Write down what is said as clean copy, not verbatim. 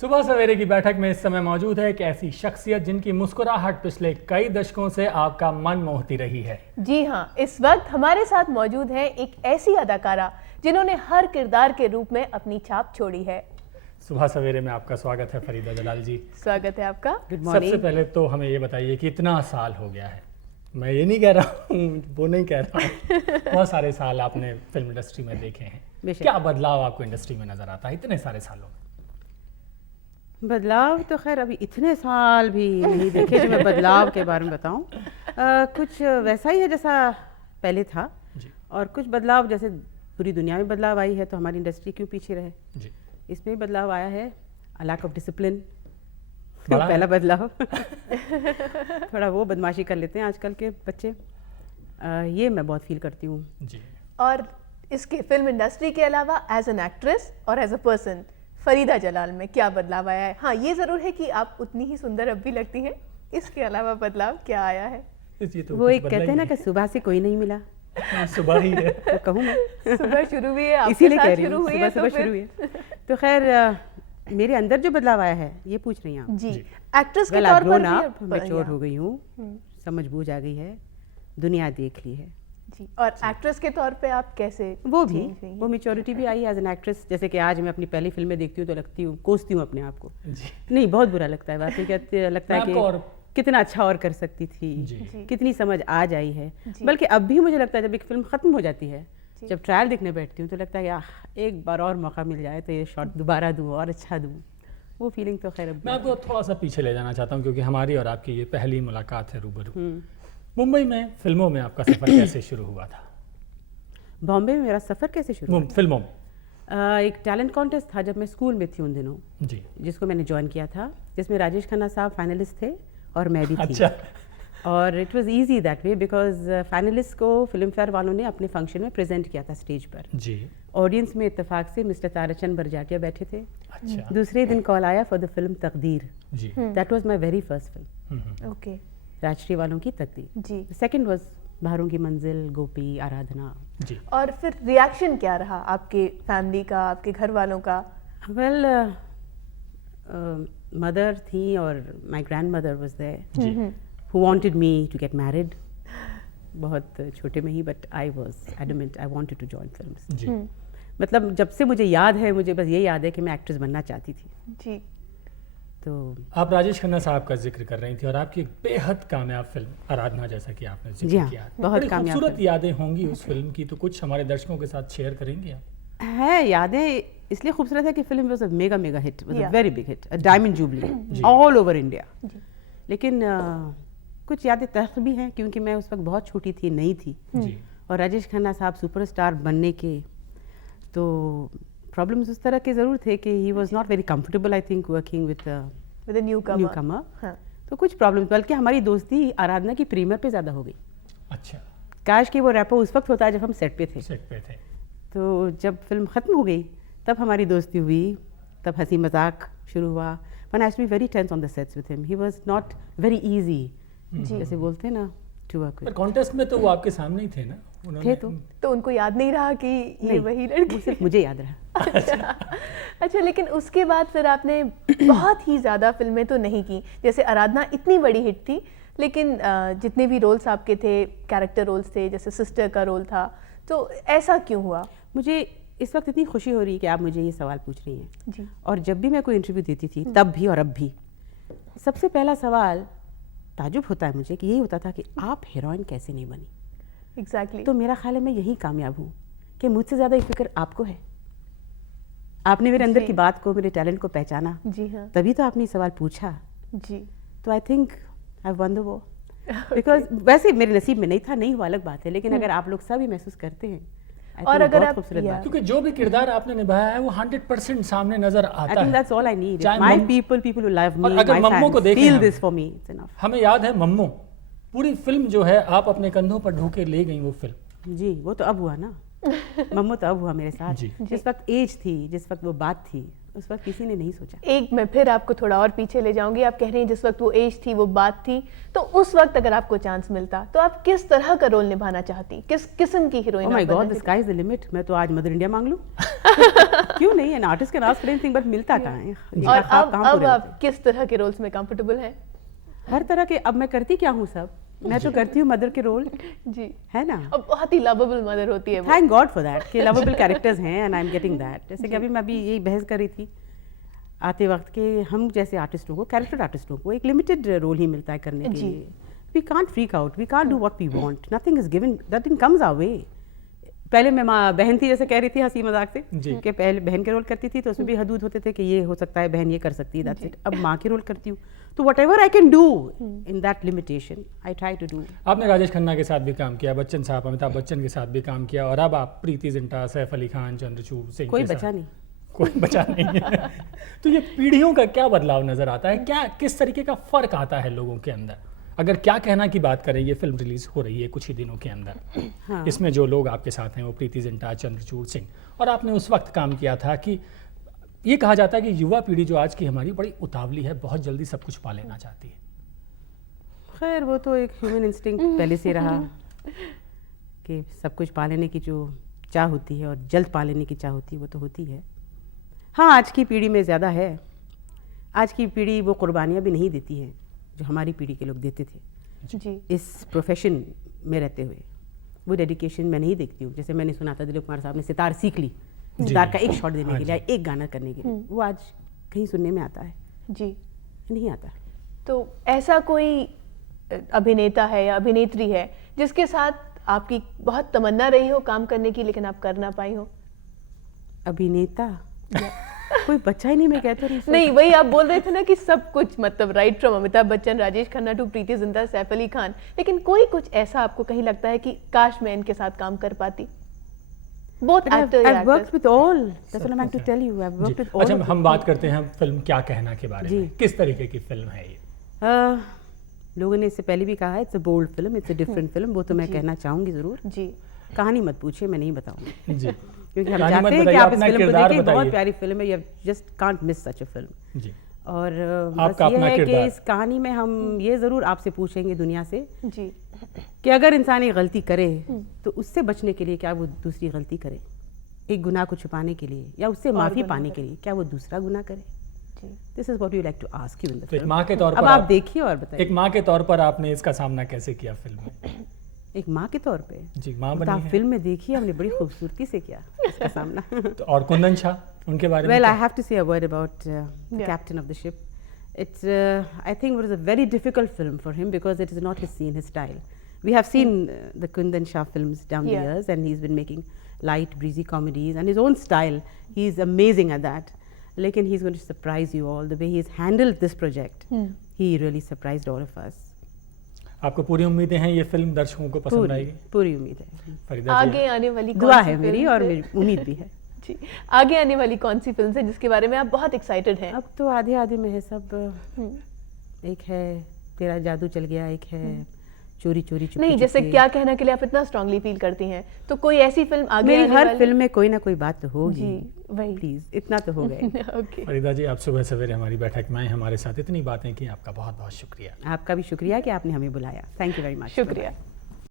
सुबह सवेरे की बैठक में इस समय मौजूद है एक ऐसी शख्सियत जिनकी मुस्कुराहट पिछले कई दशकों से आपका मन मोहती रही है। जी हाँ, इस वक्त हमारे साथ मौजूद है एक ऐसी अदाकारा जिन्होंने हर किरदार के रूप में अपनी छाप छोड़ी है। सुबह सवेरे में आपका स्वागत है फरीदा जलाल जी। स्वागत है आपका। सबसे पहले तो हमें ये बताइए कि इतना साल हो गया है, मैं ये नहीं कह रहा हूँ, वो नहीं कह रहा हूँ, बहुत सारे साल आपने फिल्म इंडस्ट्री में देखे हैं, क्या बदलाव आपको इंडस्ट्री में नजर आता है इतने सारे सालों में? बदलाव तो खैर अभी इतने साल भी नहीं देखे जो मैं बदलाव के बारे में बताऊं। कुछ वैसा ही है जैसा पहले था जी। और कुछ बदलाव जैसे पूरी दुनिया में बदलाव आई है तो हमारी इंडस्ट्री क्यों पीछे रहे जी। इसमें भी बदलाव आया है। लैक ऑफ डिसिप्लिन बड़ा पहला बदलाव थोड़ा वो बदमाशी कर लेते हैं आजकल के बच्चे, ये मैं बहुत फील करती हूँ जी। और इसके फिल्म इंडस्ट्री के अलावा एज एन एक्ट्रेस और as a person Farida Jalal में क्या बदलाव आया है? हाँ, ये जरूर है कि आप उतनी ही सुंदर अब भी लगती हैं। इसके अलावा बदलाव क्या आया है? तो वो एक कहते हैं ना कि सुबह से कोई नहीं मिला, सुबह ही है तो कहूँ मैं सुबह शुरू हुई है, आपके इसीलिए साथ कह रही शुरू हूँ हुई सुबह है, सुबह शुरू हुई है। तो खैर मेरे अंदर जो बदलाव आया है ये पूछ रही हैं आप? जी, जी। एक्ट्रेस के वेल तौर आई पर ग्रोन भी अप, मैच्योर हो गई हूँ, समझ बूझ आ गई है, दुनिया देख ली है जी। और एक्ट्रेस के तौर पे आप कैसे वो भी change हुई हैं? वो मेच्योरिटी भी आई एज एन एक्ट्रेस। जैसे कि आज मैं अपनी पहली फिल्में देखती हूँ तो लगती हूँ, कोसती हूँ अपने आप को। जी। नहीं, बहुत बुरा लगता है, वाकई क्या लगता है मैं आपको और कि कितना अच्छा और कर सकती थी, जी। कितनी समझ आ जाई है। जी। बल्कि अब भी मुझे लगता है जब एक फिल्म खत्म हो जाती है, जी। जब ट्रायल देखने बैठती हूँ तो लगता है कि एक बार और मौका मिल जाए तो ये शॉट दोबारा दूँ और अच्छा दूँ। वो फीलिंग तो खैर अब मैं आपको थोड़ा सा पीछे ले जाना चाहता हूँ क्योंकि हमारी और आपकी ये पहली मुलाकात है रूबरू। मुंबई में फिल्मों में आपका सफर कैसे शुरू हुआ था? बॉम्बे में मेरा सफ़र कैसे शुरू हुआ? फिल्मों में एक टैलेंट कॉन्टेस्ट था जब मैं स्कूल में थी उन दिनों, जी। जिसको मैंने ज्वाइन किया था, जिसमें राजेश खन्ना साहब फाइनलिस्ट थे और मैं भी थी। अच्छा। और it was easy that way because finalist को फिल्म फेयर वालों ने अपने फंक्शन में प्रेजेंट किया था स्टेज पर। जी। ऑडियंस में इत्तेफाक से मिस्टर ताराचंद बरजाटिया बैठे थे। अच्छा। दूसरे दिन कॉल आया फॉर द फिल्म तकदीर। जी। That was my very first film, okay Rajshri वालों की तकदीर। जी। सेकंड वाज बहारों की मंजिल, गोपी, आराधना। जी। और फिर रिएक्शन क्या रहा आपके फैमिली का, आपके घर वालों का? वेल मदर थी और माय ग्रैंडमदर वाज देयर जी। who wanted me to get married बहुत छोटे में ही, but I was adamant I wanted to join films. जी। मतलब जब से मुझे याद है, मुझे बस ये याद है कि मैं एक्ट्रेस बनना चाहती थी। जी। तो आप राजेश खन्ना साहब का जिक्र कर रही थी और आपकी एक बेहद कामयाब फिल्म आराधना, जैसा कि आपने जी जिक्र हाँ, किया, बहुत बड़ी कामयाब खूबसूरत फिल्म। यादें होंगी उस फिल्म की, तो कुछ हमारे दर्शकों के साथ शेयर करेंगे आप? है यादें इसलिए खूबसूरत है कि film was a mega hit, was a Yeah. Very big hit, a diamond जी। Jubilee all over India. जी। लेकिन कुछ यादें तल्ख भी हैं क्योंकि मैं उस वक्त बहुत छोटी थी, नई थी, जी। और राजेश खन्ना साहब सुपरस्टार बनने के तो प्रॉब्लम्स उस तरह के ज़रूर थे कि ही was not very comfortable I think working with with a newcomer. Newcomer. हाँ। तो कुछ प्रॉब्लम्स, बल्कि हमारी दोस्ती आराधना की प्रीमियर पे ज़्यादा हो गई। अच्छा। काश कि वो रैपो उस वक्त होता है जब हम सेट पे थे। सेट पे थे। तो जब फिल्म ख़त्म हो गई तब हमारी दोस्ती हुई, तब हंसी मजाक शुरू हुआ। One has to be very tense on the sets with him, he was not very easy, जी। जैसे बोलते हैं ना, टू वर्क पर विद। कॉन्टेस्ट में तो वो आपके सामने ही थे ना? थे तो तो उनको याद नहीं रहा कि ये नहीं, वही लड़की? वो सिर्फ मुझे याद रहा। अच्छा, लेकिन उसके बाद फिर आपने बहुत ही ज़्यादा फिल्में तो नहीं की। जैसे आराधना इतनी बड़ी हिट थी, लेकिन जितने भी रोल्स आपके थे, कैरेक्टर रोल्स थे, जैसे सिस्टर का रोल था, तो ऐसा क्यों हुआ? मुझे इस वक्त इतनी खुशी हो रही है कि आप मुझे ये सवाल पूछ रही हैं। जी। और जब भी मैं कोई इंटरव्यू देती थी तब भी और अब भी सबसे पहला सवाल ताजुब होता है मुझे कि यही होता था कि आप हीरोइन कैसे नहीं बनी। एग्जैक्टली। तो मेरा ख्याल है मैं यही कामयाब हूँ कि मुझसे ज़्यादा ये फिक्र आपको है। आपने मेरे अंदर जी। की बात को, मेरे टैलेंट को पहचाना, जी हाँ। तभी तो आपने ये सवाल पूछा। जी। तो I think I one the वो, बिकॉज वैसे मेरे नसीब में नहीं था, नहीं हुआ अलग बात है, लेकिन अगर आप लोग सभी महसूस करते हैं, I और think अगर बहुत आप- खूबसूरत या- बात है। क्योंकि जो भी किरदार आपने निभाया है वो 100% सामने नजर I आता think है। that's all I need. चाहे My मम- people who love me, और अगर my मम्मो को fans, देखें feel हम- this for me. It's enough. हमें याद है मम्मो, पूरी फिल्म जो है आप अपने कंधों पर ढोके ले गई वो फिल्म। जी, वो तो अब हुआ ना। मम्मू तो अब हुआ मेरे साथ। जी। जिस वक्त एज थी, जिस वक्त वो बात थी, उस वक्त किसी ने नहीं सोचा। एक मैं फिर आपको थोड़ा और पीछे ले जाऊंगी। आप कह रहे हैं जिस वक्त वो एज थी, वो बात थी, तो उस वक्त अगर आपको चांस मिलता तो आप किस तरह का रोल निभाना चाहती, किस किस्म की heroine? Oh my God, the sky is the limit. मैं तो आज मदर इंडिया मांग लूं। क्यों नहीं, an artist can ask for anything, but मिलता कहाँ है? और अब आप किस तरह के रोल्स में कंफर्टेबल हैं? हर तरह के। अब मैं करती क्या हूँ सब, मैं तो करती हूँ मदर के रोल, जी, है ना। अब बहुत ही लवेबल मदर होती है वो। थैंक गॉड फॉर दैट कि लवेबल कैरेक्टर्स हैं and I am getting that. जैसे कि अभी मैं यही बहस कर रही थी आते वक्त कि हम जैसे आर्टिस्टों को, कैरेक्टर आर्टिस्टों को एक लिमिटेड रोल ही मिलता है करने के लिए। We can't freak out, we can't do what we want, nothing is given, nothing comes our way. पहले मैं बहन थी, जैसे कह रही थी हंसी मजाक से कि पहले बहन के रोल करती थी तो उसमें भी हदूद होते थे कि ये हो सकता है बहन ये कर सकती है, दैट्स इट। अब माँ के रोल करती हूँ तो whatever I can do in that limitation I try to do. आपने राजेश खन्ना के साथ भी काम किया, बच्चन साहब, अमिताभ बच्चन के साथ भी काम किया, और अब आप प्रीति जिंटा, सैफ अली खान, चंद्रचूड़ सिंह, कोई बचा नहीं, कोई बचा नहीं है। तो ये पीढ़ियों का क्या बदलाव नजर आता है, क्या किस तरीके का फर्क आता है लोगों के अंदर? अगर क्या कहना की बात करें, ये फिल्म रिलीज हो रही है कुछ ही दिनों के अंदर, हाँ। इसमें जो लोग आपके साथ हैं वो प्रीति जिंटा, चंद्रचूड़ सिंह, और आपने उस वक्त काम किया था कि ये कहा जाता है कि युवा पीढ़ी जो आज की हमारी बड़ी उतावली है, बहुत जल्दी सब कुछ पा लेना चाहती है। खैर वो तो एक ह्यूमन इंस्टिंक्ट पहले से रहा कि सब कुछ पा लेने की जो चाह होती है और जल्द पा लेने की चाह होती है वो तो होती है। हाँ, आज की पीढ़ी में ज़्यादा है। आज की पीढ़ी वो कुर्बानियाँ भी नहीं देती है जो हमारी पीढ़ी के लोग देते थे जी। इस प्रोफेशन में रहते हुए। वो डेडिकेशन मैं नहीं देखती हूँ। जैसे मैंने सुना था दिलीप कुमार साहब ने सितार सीख ली, सितार का एक शॉट देने के लिए, एक गाना करने के लिए, वो आज कहीं सुनने में आता है? जी नहीं आता। तो ऐसा कोई अभिनेता है या अभिनेत्री है जिसके साथ आपकी बहुत तमन्ना रही हो काम करने की लेकिन आप कर ना पाई हो? अभिनेता कोई बच्चा ही नहीं, मैं कहते रही। नहीं, वही आप बोल रहे थे ना कि सब कुछ, मतलब right from Amitabh Bachchan, Rajesh Khanna to Preity Zinta, Saif Ali Khan, लेकिन कोई कुछ ऐसा आपको कहीं लगता है कि काश मैं इनके साथ काम कर पाती? Both actors, I've worked with all. That's what I'm trying to tell you. I've worked with all. अच्छा, हम बात करते हैं फिल्म क्या कहना के बारे में। किस तरीके की फिल्म है ये? लोगों ने इससे पहले भी कहा है, it's a bold film, it's a different film. वो तो मैं कहना चाहूंगी जरूर। जी। कहानी मत पूछिए, मैं नहीं बताऊंगी जी, क्योंकि हम चाहते हैं कि आप इस फिल्म को देखिए। बहुत प्यारी फिल्म है, you just can't miss such a film. जी। और आपका बस ये अपना है कि किरदार। इस कहानी में हम ये जरूर आपसे पूछेंगे दुनिया से जी। कि अगर इंसान एक गलती करे तो उससे बचने के लिए क्या वो दूसरी गलती करे, एक गुनाह को छुपाने के लिए या उससे माफी पाने के लिए क्या वो दूसरा गुनाह करे? This is what we like to ask you in the film. एक माँ के तौर पर अब आप देखिए और बताइए। एक माँ के तौर पर आपने इसका सामना कैसे किया फिल्म में? एक माँ के तौर पे जी, माँ तो बनी आप है। फिल्म में देखिए, हमने बड़ी खूबसूरती से किया इसका सामना। तो और कुंदन शाह, उनके बारे में? Well, I have to say a word about the captain of the ship. It's, I think, it was a very difficult film for him because it is not his scene, his style. We have seen the Kundan Shah films down the years, and he's been making light, breezy comedies, and his own style. He's amazing at that. Lekin he's going to surprise you all. The way he's handled this project, he really surprised all of us. आपको पूरी उम्मीदें हैं ये film दर्शकों को पसंद आएगी? पूरी उम्मीद है। फरीदा जी, आगे आने वाली दुआ कौन सी है मेरी फिल्म और है? मेरी उम्मीद भी है। जी, आगे आने वाली कौन सी फिल्म है जिसके बारे में आप बहुत एक्साइटेड हैं? अब तो आधे आधे में है सब। एक है तेरा जादू चल गया, एक है चोरी चोरी चुपके नहीं, जैसे चुपके। क्या कहना के लिए आप इतना स्ट्रांगली फील करती हैं, तो कोई ऐसी फिल्म आगे मेरी आने हर वाली? फिल्म में कोई ना कोई बात तो होगी। जी, वही। प्लीज इतना तो हो गए। ओके, फरीदा जी, आप सुबह सवेरे हमारी बैठक में आए, हमारे साथ इतनी बातें की, आपका बहुत बहुत शुक्रिया। आपका भी शुक्रिया कि आपने हमें बुलाया। Thank you very much. शुक्रिया।